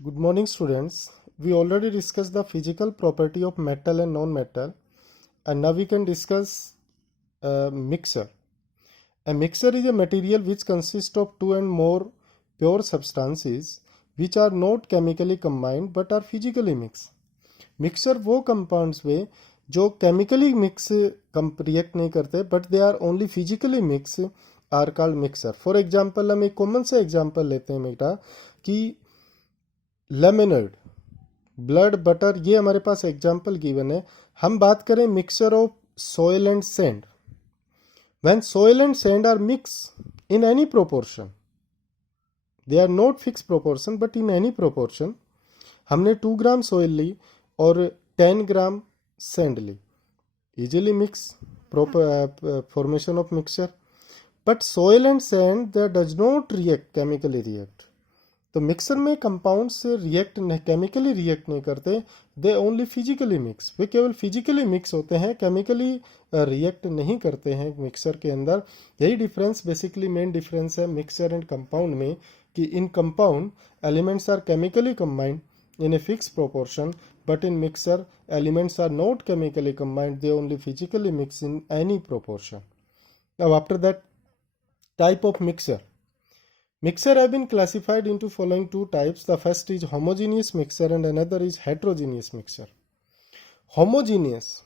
Good morning, students. We already discussed the physical property of metal and non-metal, and now we can discuss mixture. A mixture is a material which consists of two and more pure substances which are not chemically combined but are physically mixed. Mixture वो compounds में जो chemically mix react नहीं करते but they are only physically mix are called mixer. For example हम एक common से example लेते हैं बेटा कि लेमनेड, ब्लड, बटर, ये हमारे पास एग्जांपल गिवन है. हम बात करें mixture of soil and sand. When soil and sand are mix in any proportion, they are not fix proportion but in any proportion. हमने 2 ग्राम सोयल ली और 10 ग्राम सैंड ली, easily mix, formation of mixture. But soil and sand that does not react, chemically react. तो mixer में compound से react chemically react नहीं करते, they only physically mix. वे केवल फिजिकली मिक्स होते हैं, केमिकली रिएक्ट नहीं करते हैं मिक्सर के अंदर. यही डिफरेंस, बेसिकली मेन डिफरेंस है मिक्सर एंड कंपाउंड में, कि in compound elements are chemically combined in a fixed proportion, but in mixer elements are not chemically combined, they only physically mix in any proportion. Now after that, type of mixer. Mixer have been classified into following two types. The first is homogeneous mixer and another is heterogeneous mixer. Homogeneous,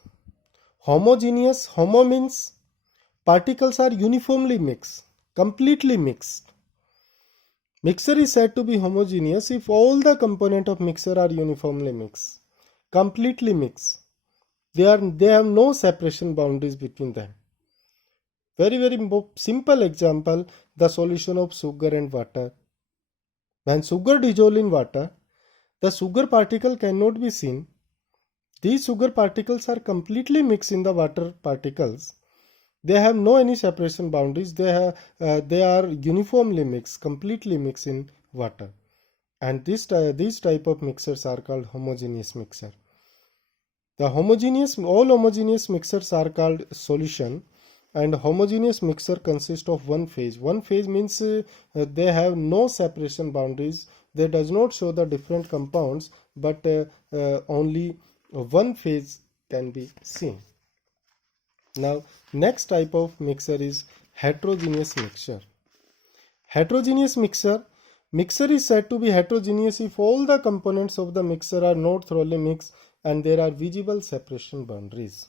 homo means particles are uniformly mixed, completely mixed. Mixture is said to be homogeneous if all the components of mixture are uniformly mixed, completely mixed. They have no separation boundaries between them. Very simple example, the solution of sugar and water. When sugar dissolves in water, the sugar particle cannot be seen. These sugar particles are completely mixed in the water particles. They have no any separation boundaries. They are uniformly mixed, completely mixed in water. And these type of mixers are called homogeneous mixer. All homogeneous mixers are called solution, and homogeneous mixer consists of one phase. One phase means they have no separation boundaries. They does not show the different compounds, but only one phase can be seen. Now next type of mixer is heterogeneous mixture. Heterogeneous mixture is said to be heterogeneous if all the components of the mixture are not thoroughly mixed and there are visible separation boundaries.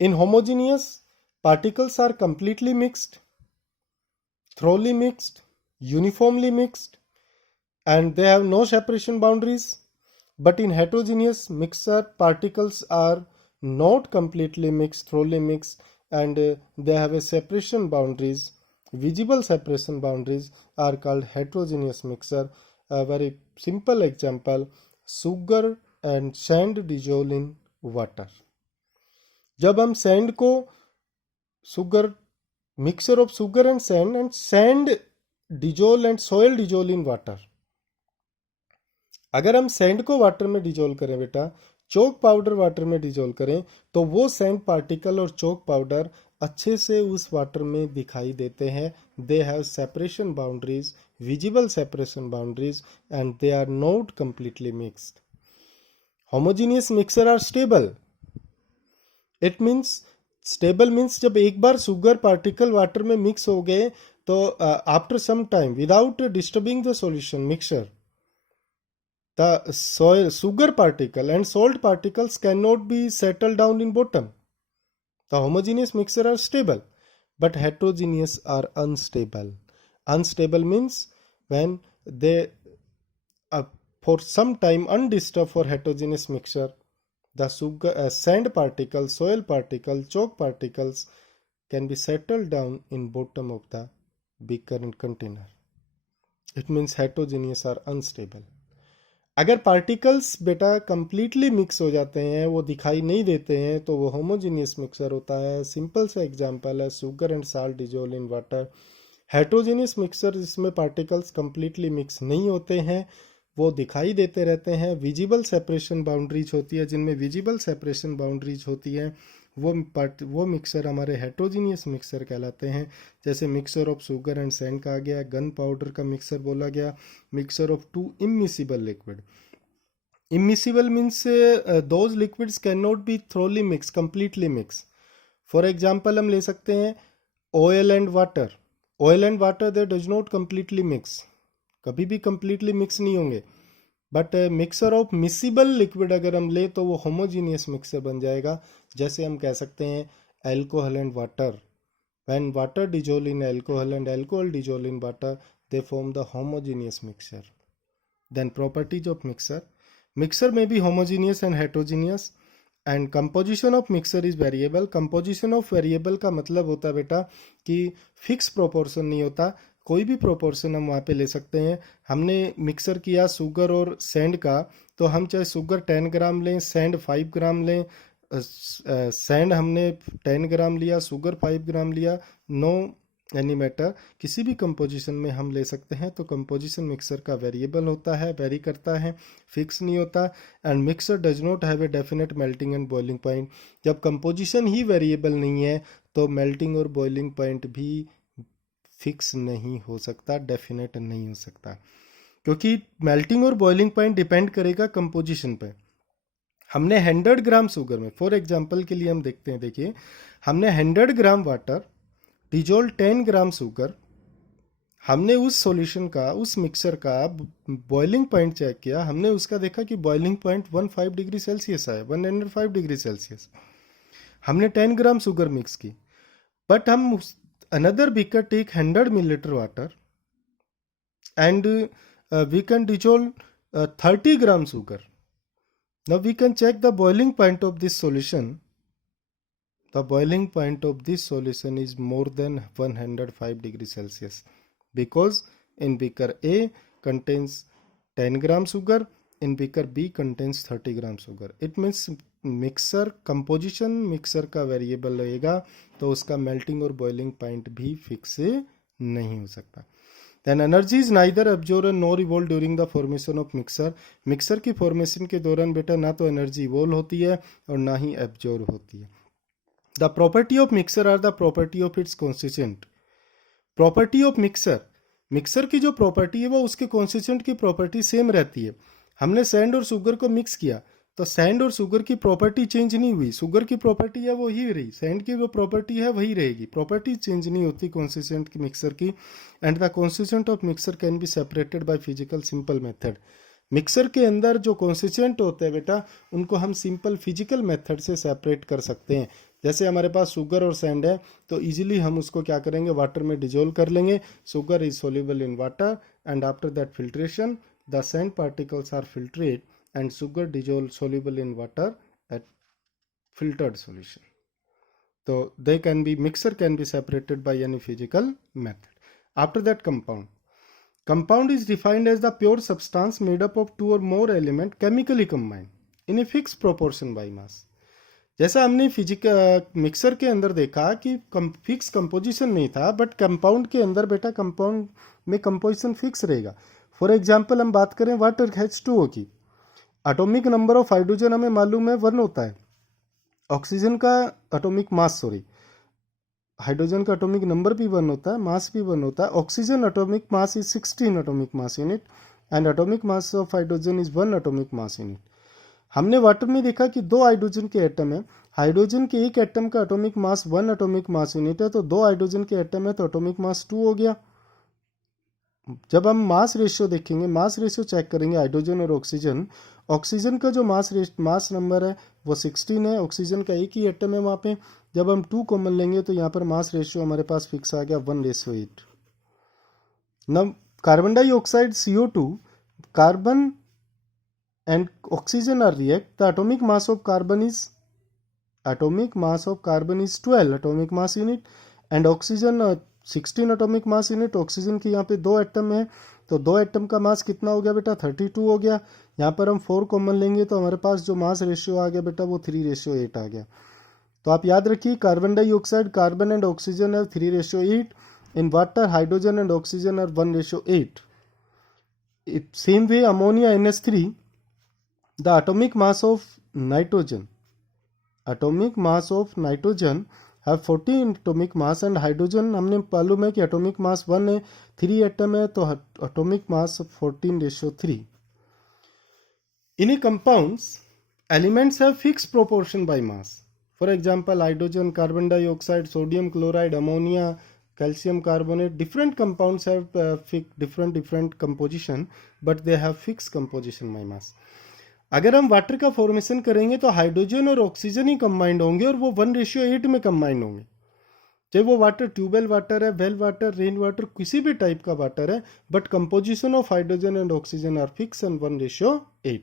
In homogeneous, particles are completely mixed, thoroughly mixed, uniformly mixed, and they have no separation boundaries. But in heterogeneous mixture, particles are not completely mixed, thoroughly mixed, and they have a separation boundaries. Visible separation boundaries are called heterogeneous mixture. A very simple example, sugar and sand dissolve in water. जब हम sand को sugar, mixture of sugar and sand dissolve and soil dissolve in water. अगर हम sand को water में dissolve करें बेटा, चोक powder water में डिजोल्व करें, तो वो सैंड पार्टिकल और चोक पाउडर अच्छे से उस वाटर में दिखाई देते हैं. They have separation boundaries, visible separation boundaries, and they are not completely mixed. Homogeneous mixer are stable. It means, stable means जब एक बार शुगर पार्टिकल वाटर में मिक्स हो गए तो after some time without disturbing the solution mixture, the sugar particle and salt particles cannot be settled down in bottom. The homogeneous mixture are stable, but heterogeneous are unstable. Unstable means when they for some time undisturbed for heterogeneous mixture, the sugar, sand particles, soil particles, chalk particles can be settled down in bottom of the beaker and container. It means heterogeneous are unstable. अगर particles बेटा completely mix हो जाते हैं, वो दिखाई नहीं देते हैं, तो वो होमोजीनियस मिक्सर होता है. सिंपल सा एग्जांपल है sugar and salt dissolve in water. Heterogeneous mixer जिसमें पार्टिकल्स कंप्लीटली मिक्स नहीं होते हैं, वो दिखाई देते रहते हैं. विजिबल सेपरेशन बाउंड्रीज होती है, जिनमें विजिबल सेपरेशन बाउंड्रीज होती है वो मिक्सर हमारे हेट्रोजीनियस मिक्सर कहलाते हैं। जैसे mixer of sugar and sand कहा गया, गन पाउडर का मिक्सर बोला गया, mixer of to immiscible liquid. Immiscible means those liquids can not B thoroughly mix, completely mix. For example हम ले सकते हैं oil and water. Oil and water they does not completely mix, कभी भी completely mix नहीं होंगे। But mixer of miscible liquid अगर हम ले तो वो होमोजीनियस मिक्सर बन जाएगा। जैसे हम कह सकते हैं alcohol and water, when water dissolve in alcohol and alcohol dissolve in water, they form the homogeneous mixer. Then properties of mixer, mixer में भी homogeneous and heterogeneous, and composition of mixer is variable. Composition of variable का मतलब होता है बेटा कि fix proportion नहीं होता, कोई भी प्रोपोर्शन हम वहाँ पे ले सकते हैं। हमने मिक्सर किया शुगर और सैंड का, तो हम चाहे शुगर 10 ग्राम लें, सैंड 5 ग्राम लें, सैंड हमने 10 ग्राम लिया, शुगर 5 ग्राम लिया, नो एनी मैटर, किसी भी कंपोजिशन में हम ले सकते हैं। तो कंपोजिशन मिक्सर का वेरिएबल होता है, वेरी करता है, फिक्स नहीं होता। And mixer does not have a definite melting and boiling point. जब कंपोजिशन ही वेरिएबल नहीं है तो मेल्टिंग और बॉइलिंग पॉइंट भी फिक्स नहीं हो सकता, डेफिनेट नहीं हो सकता, क्योंकि मेल्टिंग और बॉइलिंग पॉइंट डिपेंड करेगा कंपोजिशन पे। हमने 100 ग्राम शुगर में, फॉर एग्जांपल के लिए हम देखते हैं, देखिए हमने 100 gram water dissolve 10 gram sugar, हमने उस सॉल्यूशन का, उस मिक्सर का बॉइलिंग पॉइंट चेक किया, हमने उसका देखा कि बॉइलिंग पॉइंट 15 डिग्री सेल्सियस आया, 105 डिग्री सेल्सियस। हमने 10 ग्राम शुगर मिक्स की, बट हम another beaker take 100 milliliter water and we can dissolve 30 gram sugar. Now we can check the boiling point of this solution. The boiling point of this solution is more than 105 degree Celsius, because in beaker A contains 10 gram sugar, in beaker B contains 30 gram sugar. It means mixer composition mixer का variable रहेगा, तो उसका melting और boiling point भी fix नहीं हो सकता। Then energy is neither absorb nor evolve during the formation of mixer. Mixer की फॉर्मेशन के दौरान बेटा ना तो एनर्जी इवॉल्व होती है और ना ही एब्जॉर्ब होती है। The property of mixer are the property of its constituent. Property of mixer, mixer की जो प्रॉपर्टी है वो उसके कॉन्स्टिट्यूएंट की प्रॉपर्टी सेम रहती है। हमने सैंड और शुगर को मिक्स किया तो सैंड और शुगर की प्रॉपर्टी चेंज नहीं हुई, शुगर की प्रॉपर्टी है वो ही रही, सैंड की जो प्रॉपर्टी है वही रहेगी, प्रॉपर्टी चेंज नहीं होती कॉन्स्टिट्यूएंट की मिक्सर की। And the constituent of mixer can be separated by physical simple method. Mixer के अंदर जो कॉन्स्टिट्यूएंट होते हैं बेटा, उनको हम सिंपल फिजिकल मेथड से सेपरेट कर सकते हैं। जैसे हमारे पास शुगर और सैंड है तो इजीली हम उसको क्या करेंगे, वाटर में डिजोल्व कर लेंगे। Sugar is soluble in water and after that filtration the sand particles are filtrate and sugar dissolved soluble in water at filtered solution. So they can be, mixer can be separated by any physical method. After that, compound is defined as the pure substance made up of two or more element chemically combined in a fixed proportion by mass. जैसा हमने mixer के अंदर देखा कि fix composition नहीं था, but compound के अंदर बेटा कंपाउंड में कंपोजिशन फिक्स रहेगा। फॉर एग्जांपल हम बात करें वाटर H2O की, एटॉमिक नंबर ऑफ हाइड्रोजन हमें मालूम है 1 होता है, ऑक्सीजन का एटॉमिक मास, हाइड्रोजन का एटॉमिक नंबर भी 1 होता है, मास भी 1 होता है। Oxygen atomic mass is 16 atomic mass unit and atomic mass of hydrogen is 1 atomic mass unit. हमने वाटर में देखा कि 2 हाइड्रोजन के एटम है, हाइड्रोजन के एक एटम का atomic mass 1 atomic mass unit है, तो 2 हाइड्रोजन के एटम है तो एटॉमिक मास 2 हो गया। जब हम मास रेशियो देखेंगे, मास रेशियो चेक करेंगे हाइड्रोजन और ऑक्सीजन, ऑक्सीजन का जो मास नंबर है वो 16 है, ऑक्सीजन का एक ही एटम है वहाँ पे। जब हम 2 कॉमन लेंगे तो यहाँ पर मास रेशियो हमारे पास फिक्स आ गया 1:8। नब carbon dioxide CO2, carbon and oxygen are react, the atomic mass of carbon is 12 atomic mass unit and oxygen 16 atomic mass unit. Oxygen की यहाँ पे 2 एटम है तो 2 एटम का मास कितना हो गया बेटा, 32 हो गया। यहाँ पर हम 4 कॉमन लेंगे तो हमारे पास जो मास रेशियो आ गया बेटा वो 3:8 आ गया। तो आप याद रखिए, carbon dioxide, carbon and oxygen है 3:8, in water hydrogen and oxygen are 1:8। Same way ammonia NH3, the atomic mass of nitrogen atomic mass of nitrogen have 14 atomic mass and hydrogen हमने मालूम है कि एटॉमिक मास 1 है, 3 atom है, तो atomic mass 14:3. In compounds elements have fix proportion by mass. For example hydrogen, carbon dioxide, sodium chloride, ammonia, calcium carbonate, different compounds have different composition, but they have fixed composition by mass. अगर हम water का formation करेंगे तो hydrogen और oxygen ही combined होंगे और वो 1:8 में कंबाइंड होंगे. चाहे वो वाटर ट्यूबवेल वाटर है, वेल वाटर, रेन वाटर, किसी भी टाइप का वाटर है, but composition of hydrogen and oxygen are fix and 1:8.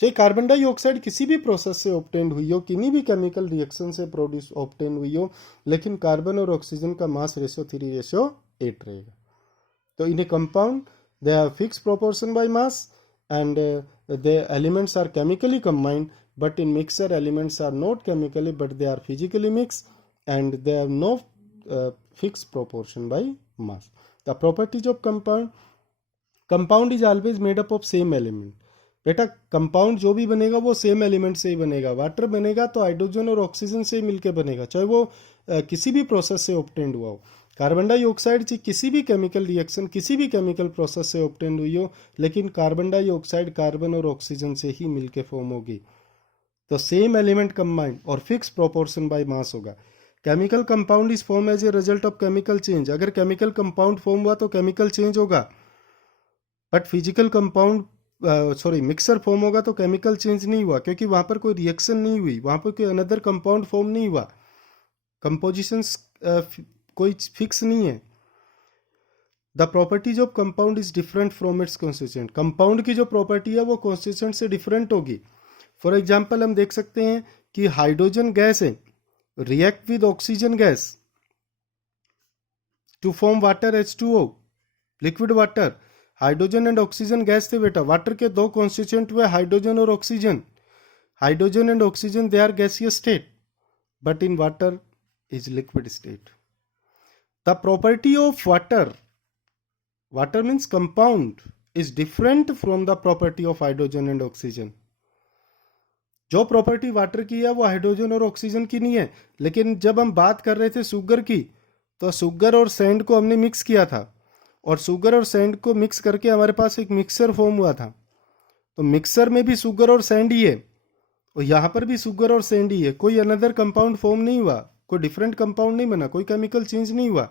चाहे कार्बन डाइऑक्साइड किसी भी प्रोसेस से ऑब्टेन हुई हो, किन्हीं भी केमिकल रिएक्शन से प्रोड्यूस ऑब्टेन हुई हो, लेकिन कार्बन और ऑक्सीजन का मास रेशियो 3:8 रहेगा. तो in a compound they have fix proportion by mass and the elements are chemically combined, but in mixer elements are not chemically but they are physically mix and they have no fix proportion by mass. The properties of compound is always made up of same element. बेटा compound जो भी बनेगा वो same element से ही बनेगा. Water बनेगा तो hydrogen और ऑक्सीजन से ही मिलकर बनेगा, चाहे वो किसी भी प्रोसेस से ऑब्टेंड हुआ हो. कार्बन डाइऑक्साइड किसी भी केमिकल रिएक्शन, किसी भी केमिकल प्रोसेस से ऑब्टेंड हुई हो, लेकिन कार्बन डाइऑक्साइड कार्बन और ऑक्सीजन से ही मिलकर फॉर्म होगी. तो सेम एलिमेंट कंबाइंड और फिक्स प्रोपोर्शन बाय मास होगा. Chemical compound is form as a result of chemical change. अगर केमिकल कंपाउंड फॉर्म हुआ तो केमिकल चेंज होगा, but physical compound mixer form होगा तो केमिकल चेंज नहीं हुआ, क्योंकि वहां पर कोई रिएक्शन नहीं हुई, वहां पर कोई अनदर कंपाउंड फॉर्म नहीं हुआ, कंपोजिशंस कोई फिक्स नहीं है. The properties of compound is different from its constituent. Compound की जो प्रॉपर्टी है वो कॉन्स्टिट्यूएंट से डिफरेंट होगी. फॉर एग्जाम्पल हम देख सकते हैं कि हाइड्रोजन गैस है, react with oxygen gas to form water H2O, liquid water. Hydrogen and oxygen gas थे बेटा. वाटर के दो कॉन्स्टिट्यूएंट हुए, हाइड्रोजन और oxygen. Hydrogen and oxygen they are gaseous state, but in water is liquid state. The property of water means compound is different from the property of hydrogen and oxygen. जो property water की है वो hydrogen और oxygen की नहीं है. लेकिन जब हम बात कर रहे थे शुगर की, तो शुगर और सैंड को हमने मिक्स किया था, और शुगर और सैंड को मिक्स करके हमारे पास एक मिक्सर फॉर्म हुआ था. तो मिक्सर में भी शुगर और सैंड ही है, और यहाँ पर भी शुगर और सैंड ही है. कोई अनदर कंपाउंड फॉर्म नहीं हुआ, कोई डिफरेंट कंपाउंड नहीं बना, कोई केमिकल चेंज नहीं हुआ.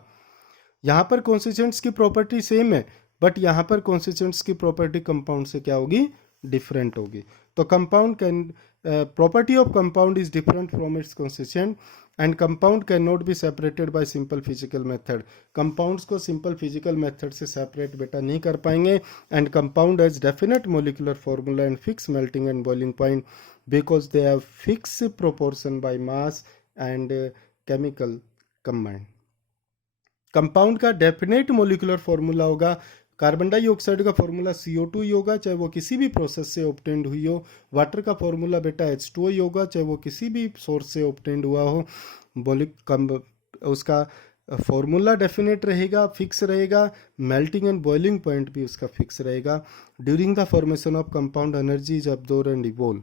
यहाँ पर कॉन्स्टिट्यूएंट्स की प्रॉपर्टी सेम है, बट यहाँ पर कॉन्स्टिट्यूएंट्स की प्रॉपर्टी कंपाउंड से क्या होगी, डिफरेंट होगी. तो compound can property of compound is different from its constituent and compound can not be separated by simple physical method. Compounds को सिंपल फिजिकल मेथड से सेपरेट बेटा नहीं कर पाएंगे. And compound has definite molecular formula and fix melting and boiling point because they have fix proportion by mass and chemical combined. Compound का definite molecular formula होगा. Carbon dioxide का formula CO2 ही होगा, चाहे वो किसी भी प्रोसेस से obtained हुई हो. वाटर का फॉर्मूला बेटा H2O ही होगा, चाहे वो किसी भी सोर्स से ऑब्टेंड हुआ हो. उसका फॉर्मूला डेफिनेट रहेगा, फिक्स रहेगा. मेल्टिंग एंड बॉइलिंग पॉइंट भी उसका फिक्स रहेगा. During the formation of compound energy is absorb and evolve.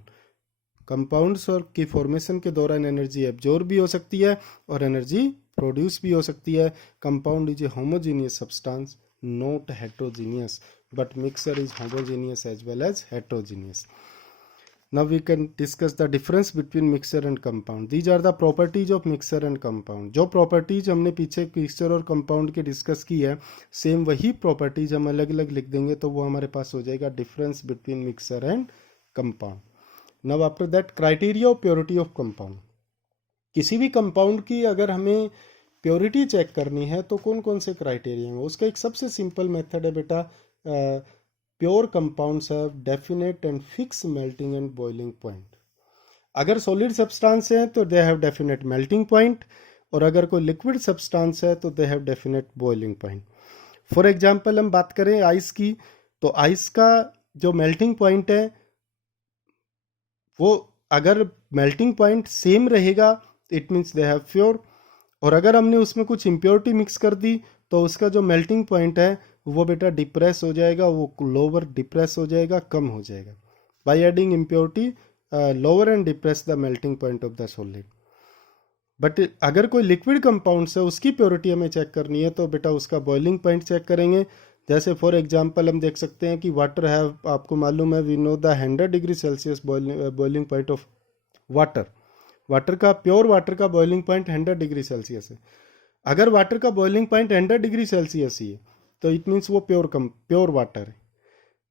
Compounds और की फॉर्मेशन के दौरान एनर्जी एब्जॉर्ब भी हो सकती है और एनर्जी प्रोड्यूस भी हो सकती है. Compound is a homogeneous substance, not heterogeneous, but mixture is homogeneous as well as heterogeneous. Now we can discuss the difference between mixture and compound. These are the properties of mixture and compound. जो properties हमने पीछे mixture और compound की discuss की है, same वही properties हम अलग अलग लिख देंगे तो वो हमारे पास हो जाएगा difference between mixture and compound. Now after that, criteria of purity of compound. किसी भी compound की अगर हमें प्योरिटी चेक करनी है तो कौन कौन से क्राइटेरिया हैं. उसका एक सबसे सिंपल मेथड है बेटा, pure compounds have definite and fix melting and boiling point. अगर सॉलिड सब्सटेंस है तो they have definite melting point, और अगर कोई लिक्विड सब्सटेंस है तो they have definite boiling point. For example हम बात करें आइस की, तो आइस का जो मेल्टिंग पॉइंट है वो अगर मेल्टिंग पॉइंट सेम रहेगा it means they have pure, और अगर हमने उसमें कुछ इम्प्योरिटी मिक्स कर दी तो उसका जो मेल्टिंग पॉइंट है वो बेटा डिप्रेस हो जाएगा, वो लोअर डिप्रेस हो जाएगा, कम हो जाएगा. By adding impurity lower and depress the melting point of the solid. But अगर कोई लिक्विड कंपाउंड्स है उसकी प्योरिटी हमें चेक करनी है तो बेटा उसका बॉइलिंग पॉइंट चेक करेंगे। जैसे फॉर एग्जांपल हम देख सकते हैं कि वाटर है, आपको मालूम है we know the 100 degree Celsius boiling point of water. Water का, प्योर वाटर का बॉइलिंग पॉइंट 100 डिग्री सेल्सियस है। अगर वाटर का बॉइलिंग पॉइंट 100 डिग्री सेल्सियस ही है तो इट मीन्स वो प्योर वाटर है।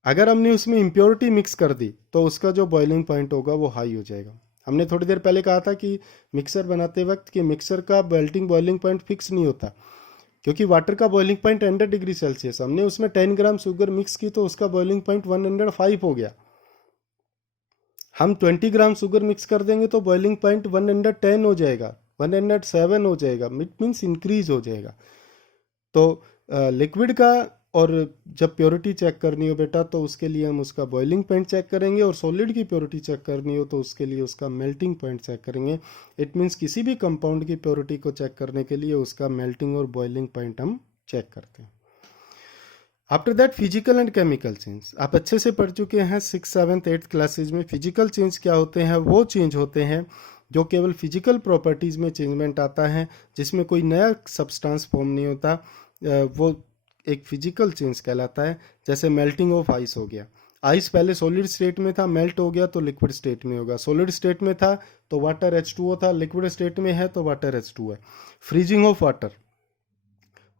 अगर हमने उसमें इम्प्योरिटी मिक्स कर दी तो उसका जो बॉइलिंग पॉइंट होगा वो हाई हो जाएगा। हमने थोड़ी देर पहले कहा था कि मिक्सर बनाते वक्त कि मिक्सर का बॉइलिंग पॉइंट फिक्स नहीं होता, क्योंकि वाटर का बॉइलिंग पॉइंट 100 डिग्री सेल्सियस, हमने उसमें 10 ग्राम शुगर मिक्स की तो उसका बॉइलिंग पॉइंट 105 हो गया। हम 20 ग्राम शुगर मिक्स कर देंगे तो बॉइलिंग पॉइंट 110 हो जाएगा, 107 हो जाएगा, इट मीन्स इंक्रीज हो जाएगा। तो लिक्विड का और जब प्योरिटी चेक करनी हो बेटा तो उसके लिए हम उसका बॉइलिंग पॉइंट चेक करेंगे, और सॉलिड की प्योरिटी चेक करनी हो तो उसके लिए उसका मेल्टिंग पॉइंट चेक करेंगे। इट मीन्स किसी भी कंपाउंड की प्योरिटी को चेक करने के लिए उसका मेल्टिंग और बॉइलिंग पॉइंट हम चेक करते हैं। After that physical and chemical change, आप अच्छे से पढ़ चुके हैं 6th 7th 8th क्लासेज में। फिजिकल चेंज क्या होते हैं? वो चेंज होते हैं जो केवल फिजिकल प्रॉपर्टीज में चेंजमेंट आता है, जिसमें कोई नया सब्सटेंस फॉर्म नहीं होता, वो एक फिजिकल चेंज कहलाता है। जैसे मेल्टिंग ऑफ आइस हो गया, आइस पहले सॉलिड स्टेट में था, मेल्ट हो गया तो लिक्विड स्टेट में होगा। सॉलिड स्टेट में था तो वाटर H2O था, लिक्विड स्टेट में है तो वाटर H2O है। फ्रीजिंग ऑफ वाटर,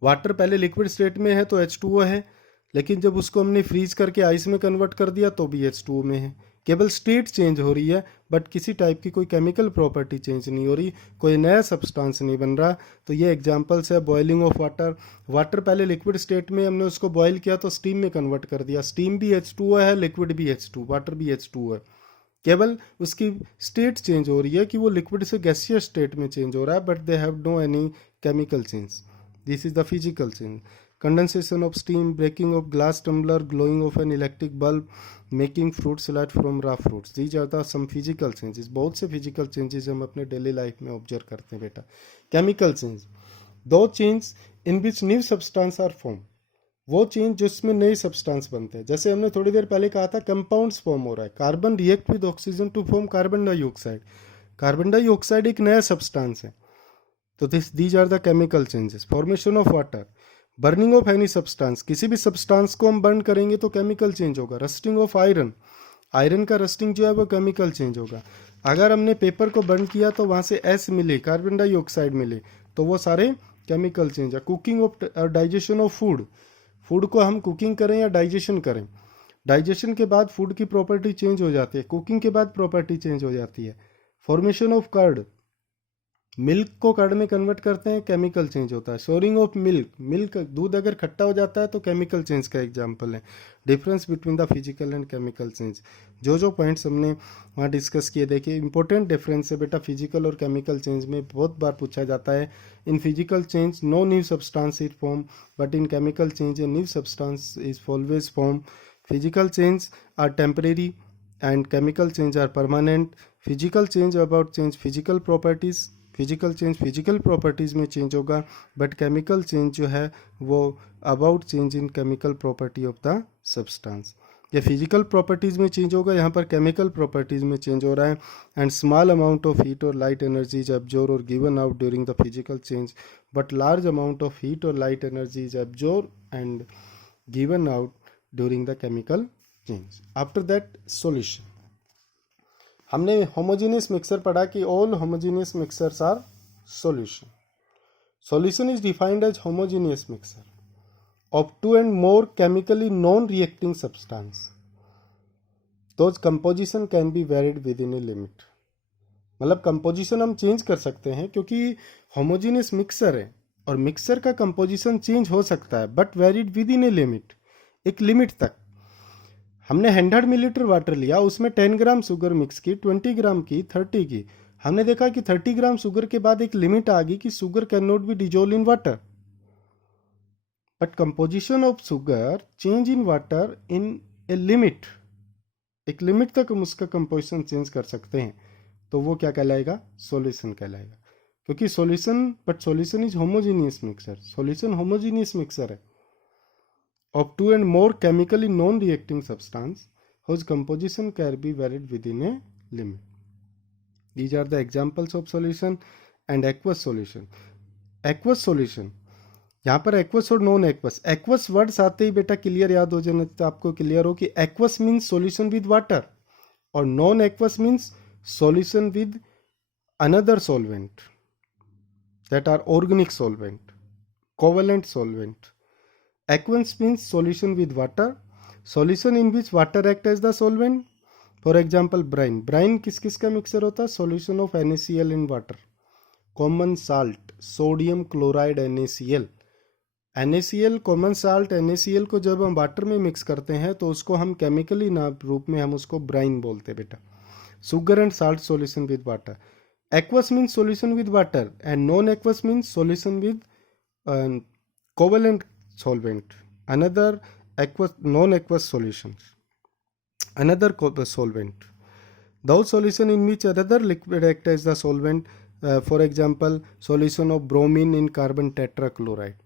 वाटर पहले लिक्विड स्टेट में है तो H2O है, लेकिन जब उसको हमने फ्रीज करके आइस में कन्वर्ट कर दिया तो भी H2O में है। केवल स्टेट चेंज हो रही है, बट किसी टाइप की कोई केमिकल प्रॉपर्टी चेंज नहीं हो रही, कोई नया सब्सटेंस नहीं बन रहा। तो ये एग्जांपल्स है बॉइलिंग ऑफ वाटर। वाटर पहले लिक्विड स्टेट में, हमने उसको बॉयल किया तो स्टीम में कन्वर्ट कर दिया, स्टीम भी H2O है, लिक्विड भी H2, वाटर भी H2O है। केवल उसकी स्टेट चेंज हो रही है कि वो लिक्विड से गैसियस स्टेट में चेंज हो रहा है, but they have no any chemical change. This is the physical change. Condensation of steam, breaking of glass tumbler, glowing of an electric bulb, making fruit salad from raw fruits. These are the some physical changes. बहुत से physical changes हम अपने daily life में observe करते हैं बेटा। Chemical change, those change in which new substance are formed. वो change जिसमें नए सब्सटेंस बनते हैं। जैसे हमने थोड़ी देर पहले कहा था कंपाउंड्स फॉर्म हो रहा है, carbon react with oxygen to form carbon dioxide. Carbon dioxide एक नया सब्सटेंस है, तो these are the chemical changes. Formation of water, burning of any substance, किसी भी सब्सटेंस को हम बर्न करेंगे तो केमिकल चेंज होगा। रस्टिंग ऑफ आयरन, आयरन का रस्टिंग जो है वो केमिकल चेंज होगा। अगर हमने पेपर को बर्न किया तो वहाँ से एस मिले, कार्बन डाइऑक्साइड मिले, तो वो सारे केमिकल चेंज है। Cooking of digestion of food, food को हम कुकिंग करें या डाइजेशन करें, डाइजेशन के बाद फूड की प्रॉपर्टी चेंज हो जाती है, कुकिंग के बाद प्रॉपर्टी चेंज हो जाती है। फॉर्मेशन ऑफ कर्ड, मिल्क को कर्ड में कन्वर्ट करते हैं, केमिकल चेंज होता है। सोरिंग ऑफ मिल्क, दूध अगर खट्टा हो जाता है तो केमिकल चेंज का एग्जांपल है। Difference between the physical and chemical change, जो पॉइंट्स हमने वहाँ डिस्कस किए, देखिए इंपॉर्टेंट डिफरेंस है बेटा फिजिकल और केमिकल चेंज में, बहुत बार पूछा जाता है। In physical change no new substance is form, but in chemical change a new substance is always form. Physical change are temporary and chemical change are permanent. Physical change about change physical properties, physical change physical properties में change होगा, but chemical change जो है वो about change in chemical property of the substance. ये physical properties में change होगा, यहाँ पर केमिकल प्रॉपर्टीज़ में चेंज हो रहा है। And small amount of heat और लाइट एनर्जी इज एब्जॉर्ब और given out during the physical change, but large amount of heat और light energy is absorb and given out during the chemical change. After that solution, हमने homogeneous mixer पढ़ा कि all homogeneous mixers are solution. Solution is defined as homogeneous mixer of two and more chemically non reacting substance, those composition can be varied with in a limit. मतलब composition हम change कर सकते हैं, क्योंकि homogeneous mixer है और mixer का composition change हो सकता है, but varied with in a limit, एक लिमिट तक। हमने 100 मिलीलीटर वाटर लिया, उसमें 10 ग्राम शुगर मिक्स की, 20 ग्राम की, 30 की। हमने देखा कि 30 ग्राम शुगर के बाद एक लिमिट आ गई कि sugar cane not B dissolve in water, but composition of sugar change in water in a limit, एक लिमिट तक हम उसका कंपोजिशन चेंज कर सकते हैं, तो वो क्या कहलाएगा? सॉल्यूशन कहलाएगा। क्योंकि solution is homogeneous mixer, solution homogeneous mixer है of two and more chemically non-reacting substance whose composition can be varied within a limit. These are the examples of solution and aqueous solution. Aqueous solution, यहाँ पर aqueous और non aqueous, aqueous words आते ही बेटा clear याद हो जाने तो आपको क्लियर हो कि aqueous means solution with water और non aqueous means solution with another solvent that are organic solvent, covalent solvent. Aqueous means solution with water, solution in which water act as the solvent. For example, brine. Brine किस किस का mixer होता है? Solution of NaCl in water. Common salt, sodium chloride NaCl. NaCl common salt NaCl को जब हम water में mix करते हैं तो उसको हम केमिकली नाम रूप में हम उसको ब्राइन बोलते हैं बेटा. Sugar and salt solution with water. Aqueous means solution with water and non-aqueous means solution with covalent solvent. Another aqueous, non-aqueous solutions. Another solvent. Those solution in which another liquid act as the solvent. For example, solution of bromine in carbon tetrachloride.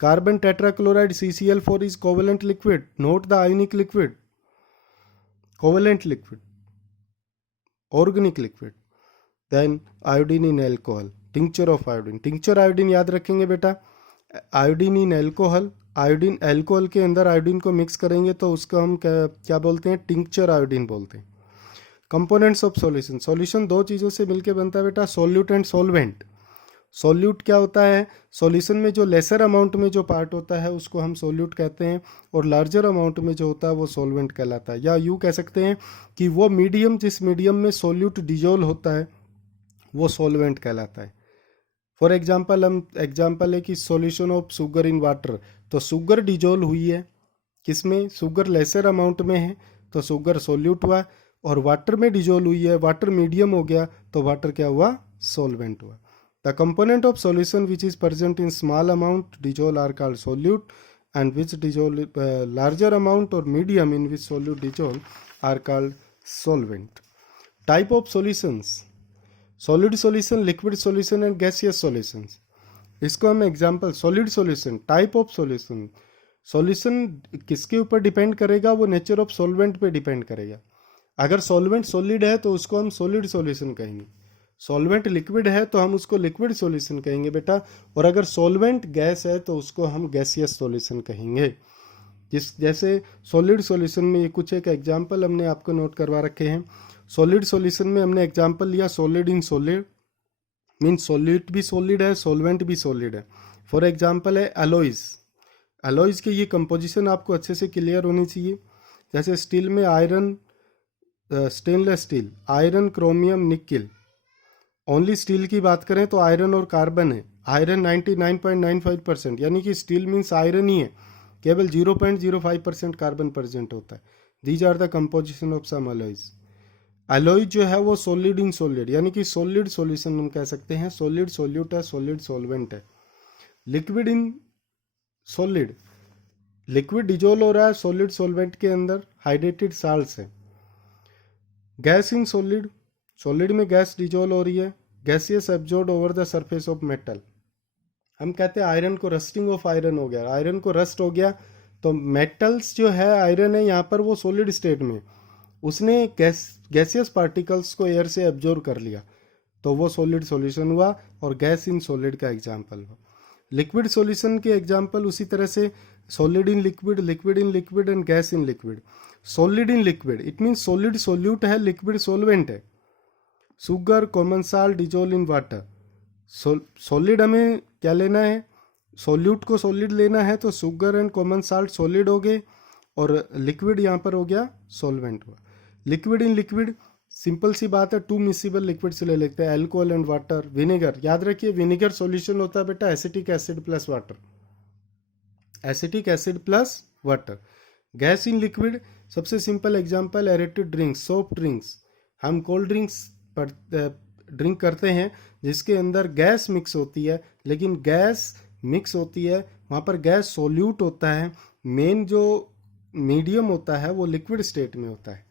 Carbon tetrachloride CCl4 is covalent liquid, not the ionic liquid. Covalent liquid, organic liquid. Then iodine in alcohol, tincture of iodine. Tincture iodine याद रखेंगे बेटा. Iodine in alcohol, iodine alcohol के अंदर iodine को mix करेंगे तो उसको हम क्या बोलते हैं? टिंक्चर आयोडीन बोलते हैं. Components of solution. सॉल्यूशन दो चीज़ों से मिलकर बनता है बेटा, सॉल्यूट एंड सॉल्वेंट. सॉल्यूट क्या होता है? सॉल्यूशन में जो लेसर अमाउंट में जो पार्ट होता है उसको हम सॉल्यूट कहते हैं और लार्जर अमाउंट में जो होता है वो सॉल्वेंट कहलाता है. या यूँ कह सकते हैं कि वो मीडियम जिस मीडियम में सॉल्यूट डिजोल्व होता है वो सॉल्वेंट कहलाता है. फॉर एग्जाम्पल हम एग्जाम्पल है कि solution of sugar in water, तो शुगर डिजोल्व हुई है किसमें? शुगर लेसर अमाउंट में है तो शुगर सॉल्यूट हुआ, और वाटर में डिजोल्व हुई है, वाटर मीडियम हो गया तो वाटर क्या हुआ? सॉल्वेंट हुआ. The component of solution which is present in small amount dissolve are called solute and which dissolve larger amount और medium in which solute dissolve are called solvent. Type of solutions, solid solution, liquid solution and gaseous solutions. इसको हम example, solid solution, type of solution. Solution किसके ऊपर depend करेगा? वो nature of solvent पे depend करेगा. अगर सॉल्वेंट सॉलिड है तो उसको हम सॉलिड सॉल्यूशन कहेंगे, सॉल्वेंट लिक्विड है तो हम उसको लिक्विड सॉल्यूशन कहेंगे बेटा, और अगर सॉल्वेंट गैस है तो उसको हम गैसियस सॉल्यूशन कहेंगे. जैसे सॉलिड सॉल्यूशन में ये कुछ एक एग्जाम्पल हमने आपको नोट करवा रखे हैं. सॉलिड सॉल्यूशन में हमने एग्जांपल लिया solid in solid, mean solute भी सॉलिड है, सॉल्वेंट भी सॉलिड है. फॉर एग्जांपल है एलॉयज. एलॉयज की ये कंपोजिशन आपको अच्छे से क्लियर होनी चाहिए. जैसे स्टील में iron, stainless steel, iron, chromium, nickel. Only steel की बात करें तो आयरन और कार्बन है. आयरन 99.95%, यानी कि स्टील मीन्स आयरन ही है, केवल 0.05% कार्बन प्रेजेंट होता है. These are the composition of some alloys. Alloy जो है वो सॉलिड इन सॉलिड, यानी कि सॉलिड सॉल्यूशन हम कह सकते हैं. सॉलिड सॉल्यूट है, सॉलिड सॉल्वेंट है. Liquid in solid, liquid dissolve हो रहा है सॉलिड सॉल्वेंट के अंदर, हाइड्रेटेड साल्ट्स है. गैस इन सॉलिड, सॉलिड में गैस डिजोल्व हो रही है. Gaseous absorb over the surface of metal. हम कहते हैं आयरन को रस्टिंग ऑफ आयरन हो गया, आयरन को रस्ट हो गया तो मेटल्स जो है आयरन है यहाँ पर वो सॉलिड स्टेट में, उसने गैसियस पार्टिकल्स को एयर से एब्जॉर्ब कर लिया तो वो सॉलिड सॉल्यूशन हुआ और गैस इन सॉलिड का एग्जांपल हुआ. लिक्विड सॉल्यूशन के एग्जांपल उसी तरह से solid in liquid, liquid in liquid and gas in liquid. Solid in liquid it means solid solute है, लिक्विड सॉल्वेंट है. Sugar, common salt dissolve in water. Solid हमें क्या लेना है? सॉल्यूट को सॉलिड लेना है तो sugar and common salt solid हो गए और लिक्विड यहाँ पर हो गया सॉल्वेंट हुआ. लिक्विड इन लिक्विड, सिंपल सी बात है, टू मिसिबल लिक्विड से ले लेते हैं, अल्कोहल एंड वाटर. विनेगर, याद रखिए विनेगर सॉल्यूशन होता है बेटा acetic acid plus water, acetic acid plus water. Gas in liquid, सबसे simple example aerated drinks, soft drinks. हम कोल्ड ड्रिंक्स ड्रिंक करते हैं जिसके अंदर गैस मिक्स होती है, लेकिन गैस मिक्स होती है वहाँ पर गैस सोल्यूट होता है, मेन जो मीडियम होता है वो लिक्विड स्टेट में होता है,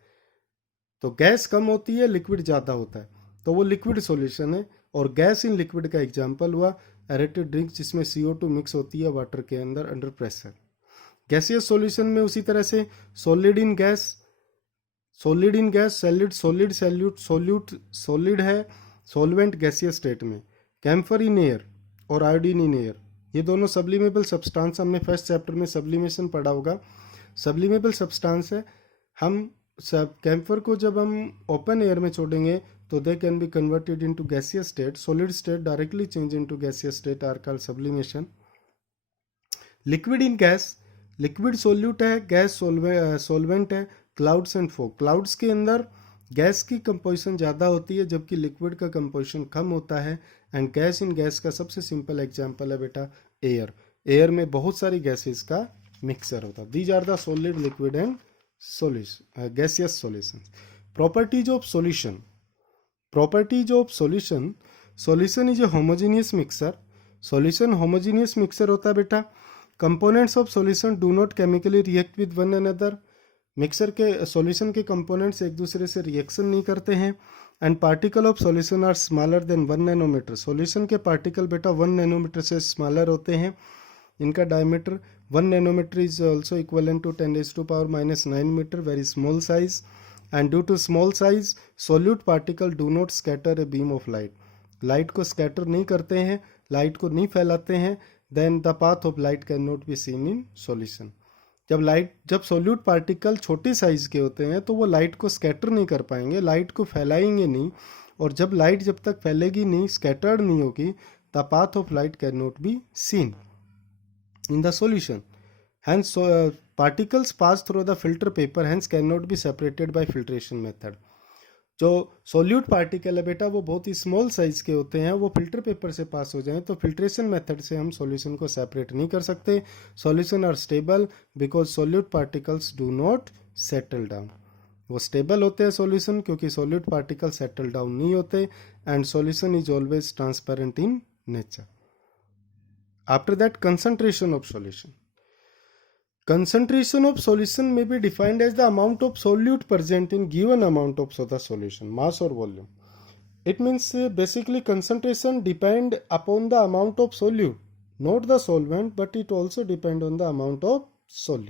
तो गैस कम होती है लिक्विड ज़्यादा होता है, तो वो लिक्विड सॉल्यूशन है. और गैस इन लिक्विड का एग्जांपल हुआ एरेटेड ड्रिंक जिसमें CO2 मिक्स होती है वाटर के अंदर अंडर प्रेशर. गैसियस सॉल्यूशन में उसी तरह से solid in gas, solid in gas, solid solid salute solid है सॉल्वेंट गैसियस स्टेट में, कैम्फर इन एयर और आयोडीन इन एयर, ये दोनों सब्लिमेबल सब्सटेंस, हमने फर्स्ट चैप्टर में सब्लिमेशन पढ़ा होगा। सब्लिमेबल सब्सटेंस है, हम सब कैम्फर को जब हम ओपन एयर में छोड़ेंगे तो they can be converted into gaseous state, solid state directly change into gaseous state are called sublimation. Liquid in gas, liquid solute है, गैस सोलवेंट है, क्लाउड्स एंड फॉग, क्लाउड्स के अंदर गैस की composition ज़्यादा होती है जबकि लिक्विड का कंपोजिशन कम होता है। एंड गैस इन गैस का सबसे सिंपल एग्जांपल है बेटा एयर, एयर में बहुत सारी गैसेस का मिक्सचर होता है। These are the solid, liquid and gaseous solution. Properties of solution, properties of solution, solution is a homogeneous mixer, solution homogeneous mixer होता है बेटा। Components of solution do not chemically react with one another, mixer के solution के components एक दूसरे से reaction नहीं करते हैं। And particle of solution are smaller than 1 nanometre, solution के पार्टिकल बेटा 1 नैनोमीटर से स्मॉलर होते हैं। इनका diameter 1 nanometre is also equivalent to 10⁻⁹ metre, very small size. And due to small size solute particle do not scatter a beam of light, light को scatter नहीं करते हैं, लाइट को नहीं फैलाते हैं। Then the path of light can not be seen in solution, जब solute particle छोटे साइज के होते हैं तो वो लाइट को स्कैटर नहीं कर पाएंगे, लाइट को फैलाएंगे नहीं, और जब लाइट जब तक फैलेगी नहीं, स्कैटर्ड नहीं होगी, the path of light can not be seen in the solution. Hence, particles pass through the filter paper, hence cannot be separated by filtration method. जो सोल्यूट पार्टिकल है बेटा वो बहुत ही स्मॉल साइज के होते हैं, वो फिल्टर पेपर से पास हो जाएं तो फिल्ट्रेशन मेथड से हम सॉल्यूशन को सेपरेट नहीं कर सकते। Solution are stable because solute particles do not settle down, वो स्टेबल होते हैं सॉल्यूशन क्योंकि सोल्यूट पार्टिकल सेटल डाउन नहीं होते। And solution is always transparent in nature. After that concentration of solution, concentration of solution may be defined as the amount of solute present in given amount of the solution, mass or volume. It means basically concentration depend upon the amount of solute, not the solvent, but it also depend on the amount of solute.